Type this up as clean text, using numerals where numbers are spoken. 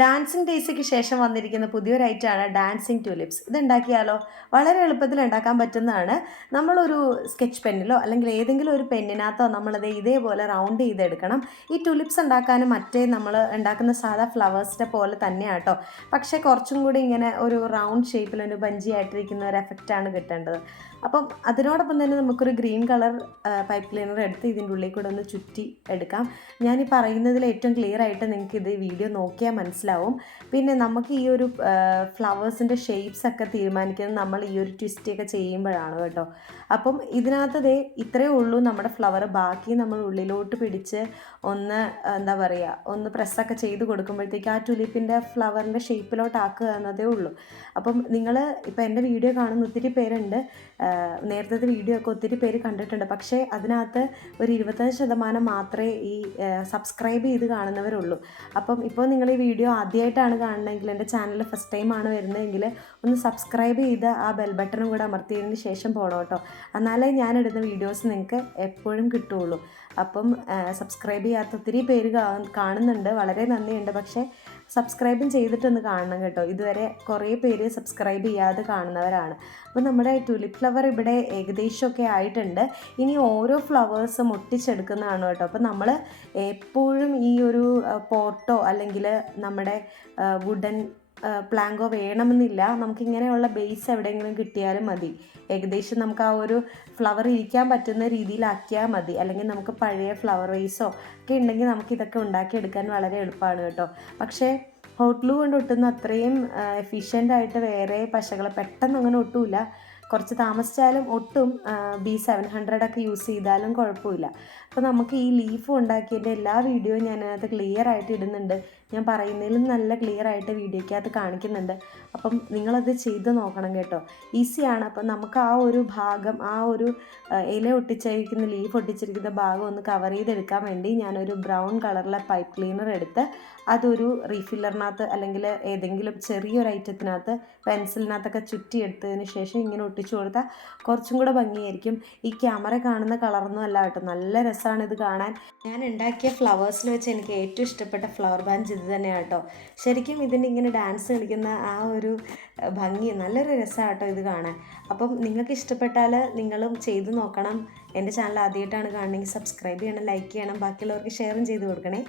Dancing ഡേയ്സിക്ക് ശേഷം വന്നിരിക്കുന്ന പുതിയൊരു ഐറ്റമാണ് ഡാൻസിങ് ട്യൂലിപ്സ്. ഇതുണ്ടാക്കിയാലോ? വളരെ എളുപ്പത്തിൽ ഉണ്ടാക്കാൻ പറ്റുന്നതാണ്. നമ്മളൊരു സ്കെച്ച് പെന്നിലോ അല്ലെങ്കിൽ ഏതെങ്കിലും ഒരു പെന്നിനകത്തോ നമ്മളത് ഇതേപോലെ റൗണ്ട് ചെയ്തെടുക്കണം. ഈ ട്യൂലിപ്സ് ഉണ്ടാക്കാനും മറ്റേ നമ്മൾ ഉണ്ടാക്കുന്ന സാധാ ഫ്ലവേഴ്സിൻ്റെ പോലെ തന്നെയാണ് കേട്ടോ. പക്ഷേ കുറച്ചും കൂടി ഇങ്ങനെ ഒരു റൗണ്ട് ഷേപ്പിൽ ഒരു ബഞ്ചി ആയിട്ടിരിക്കുന്ന ഒരു എഫക്റ്റാണ് കിട്ടേണ്ടത്. അപ്പം അതിനോടൊപ്പം തന്നെ നമുക്കൊരു ഗ്രീൻ കളർ പൈപ്പ് ക്ലീനർ എടുത്ത് ഇതിൻ്റെ ഉള്ളിൽ കൂടെ ഒന്ന് ചുറ്റി എടുക്കാം. ഞാൻ ഈ പറയുന്നതിൽ ഏറ്റവും ക്ലിയർ ആയിട്ട് നിങ്ങൾക്ക് ഇത് വീഡിയോ നോക്കിയാൽ മനസ്സിലാവും. പിന്നെ നമുക്ക് ഈ ഒരു ഫ്ലവേഴ്സിൻ്റെ ഷേപ്സ് ഒക്കെ തീരുമാനിക്കുന്നത് നമ്മൾ ഈ ഒരു ട്വിസ്റ്റൊക്കെ ചെയ്യുമ്പോഴാണ് കേട്ടോ. അപ്പം ഇതിനകത്ത് ഇത്രയേ ഉള്ളൂ നമ്മുടെ ഫ്ലവർ. ബാക്കി നമ്മൾ ഉള്ളിലോട്ട് പിടിച്ച് ഒന്ന് എന്താ പറയുക, ഒന്ന് പ്രസ്സൊക്കെ ചെയ്ത് കൊടുക്കുമ്പോഴത്തേക്ക് ആ ടുലിപ്പിൻ്റെ ഫ്ലവറിൻ്റെ ഷേപ്പിലോട്ടാക്കുക എന്നതേ ഉള്ളൂ. അപ്പം നിങ്ങൾ ഇപ്പോൾ എൻ്റെ വീഡിയോ കാണുന്ന ഒത്തിരി പേരുണ്ട്, നേരത്തെ വീഡിയോ ഒക്കെ ഒത്തിരി പേര് കണ്ടിട്ടുണ്ട്. പക്ഷേ അതിനകത്ത് ഒരു 25% മാത്രമേ ഈ സബ്സ്ക്രൈബ് ചെയ്ത് കാണുന്നവരുള്ളൂ. അപ്പം ഇപ്പോൾ നിങ്ങൾ ഈ വീഡിയോ ആദ്യമായിട്ടാണ് കാണണമെങ്കിൽ, എൻ്റെ ചാനൽ ഫസ്റ്റ് ടൈമാണ് വരുന്നതെങ്കിൽ ഒന്ന് സബ്സ്ക്രൈബ് ചെയ്ത് ആ ബെൽ ബട്ടണും കൂടെ അമർത്തിയതിന് ശേഷം പോകണം കേട്ടോ. എന്നാലേ ഞാനിടുന്ന വീഡിയോസ് നിങ്ങൾക്ക് എപ്പോഴും കിട്ടുകയുള്ളൂ. അപ്പം സബ്സ്ക്രൈബ് ചെയ്യാത്ത ഒത്തിരി പേര് കാണുന്നുണ്ട്, വളരെ നന്ദിയുണ്ട്. പക്ഷേ സബ്സ്ക്രൈബും ചെയ്തിട്ടൊന്ന് കാണണം കേട്ടോ. ഇതുവരെ കുറേ പേര് സബ്സ്ക്രൈബ് ചെയ്യാതെ കാണുന്നവരാണ്. അപ്പോൾ നമ്മുടെ ട്യൂലിപ്പ് ഫ്ലവർ ഇവിടെ ഏകദേശമൊക്കെ ആയിട്ടുണ്ട്. ഇനി ഓരോ ഫ്ലവേഴ്സും ഒട്ടിച്ചെടുക്കുന്നതാണ് കേട്ടോ. അപ്പോൾ നമ്മൾ എപ്പോഴും ഈ ഒരു പോട്ടോ അല്ലെങ്കിൽ നമ്മുടെ വുഡൻ പ്ലാങ്കോ വേണമെന്നില്ല. നമുക്കിങ്ങനെയുള്ള ബേസ് എവിടെയെങ്കിലും കിട്ടിയാലും മതി. ഏകദേശം നമുക്ക് ആ ഒരു ഫ്ലവർ ഇരിക്കാൻ പറ്റുന്ന രീതിയിലാക്കിയാൽ മതി. അല്ലെങ്കിൽ നമുക്ക് പഴയ ഫ്ലവർ വേസോ ഒക്കെ ഉണ്ടെങ്കിൽ നമുക്കിതൊക്കെ ഉണ്ടാക്കിയെടുക്കാൻ വളരെ എളുപ്പമാണ് കേട്ടോ. പക്ഷേ ഹോട്ട് ഗ്ലൂ കൊണ്ട് ഒട്ടുന്ന അത്രയും എഫിഷ്യൻ്റായിട്ട് വേറെ പശകൾ പെട്ടെന്ന് അങ്ങനെ ഒട്ടുമില്ല. കുറച്ച് താമസിച്ചാലും ഒട്ടും. B700 ഒക്കെ യൂസ് ചെയ്താലും കുഴപ്പമില്ല. അപ്പോൾ നമുക്ക് ഈ ലീഫ് ഉണ്ടാക്കിയതിൻ്റെ എല്ലാ വീഡിയോയും ഞാനതിനകത്ത് ക്ലിയർ ആയിട്ട് ഇടുന്നുണ്ട്. ഞാൻ പറയുന്നതിലും നല്ല ക്ലിയർ ആയിട്ട് വീഡിയോയ്ക്കകത്ത് കാണിക്കുന്നുണ്ട്. അപ്പം നിങ്ങളത് ചെയ്ത് നോക്കണം കേട്ടോ. ഈസിയാണ്. അപ്പം നമുക്ക് ആ ഒരു ഭാഗം, ആ ഒരു ഇല ഒട്ടിച്ചിരിക്കുന്ന ലീഫ് ഒട്ടിച്ചിരിക്കുന്ന ഭാഗം ഒന്ന് കവർ ചെയ്തെടുക്കാൻ വേണ്ടി ഞാനൊരു ബ്രൗൺ കളറിലെ പൈപ്പ് ക്ലീനർ എടുത്ത് അതൊരു റീഫില്ലറിനകത്ത് അല്ലെങ്കിൽ ഏതെങ്കിലും ചെറിയൊരു ഐറ്റത്തിനകത്ത് പെൻസിലിനകത്തൊക്കെ ചുറ്റിയെടുത്തതിന് ശേഷം ഇങ്ങനെ ഒട്ടിച്ചു കൊടുത്താൽ കുറച്ചും കൂടെ ഭംഗിയായിരിക്കും. ഈ ക്യാമറ കാണുന്ന കളറൊന്നും അല്ല കേട്ടോ, നല്ല രസമാണ് ഇത് കാണാൻ. ഞാൻ ഉണ്ടാക്കിയ ഫ്ലവേഴ്സിൽ വെച്ച് എനിക്ക് ഏറ്റവും ഇഷ്ടപ്പെട്ട ഫ്ലവർ ബാഞ്ച് ഇത് തന്നെയാണ് കേട്ടോ. ശരിക്കും ഇതിൻ്റെ ഇങ്ങനെ ഡാൻസ് കളിക്കുന്ന ആ ഒരു ഭംഗി നല്ലൊരു രസമാണ് കേട്ടോ ഇത് കാണാൻ. അപ്പം നിങ്ങൾക്ക് ഇഷ്ടപ്പെട്ടാൽ നിങ്ങളും ചെയ്ത് നോക്കണം. എൻ്റെ ചാനൽ ആദ്യമായിട്ടാണ് കാണണമെങ്കിൽ സബ്സ്ക്രൈബ് ചെയ്യണം, ലൈക്ക് ചെയ്യണം, ബാക്കിയുള്ളവർക്ക് ഷെയറും ചെയ്ത് കൊടുക്കണേ.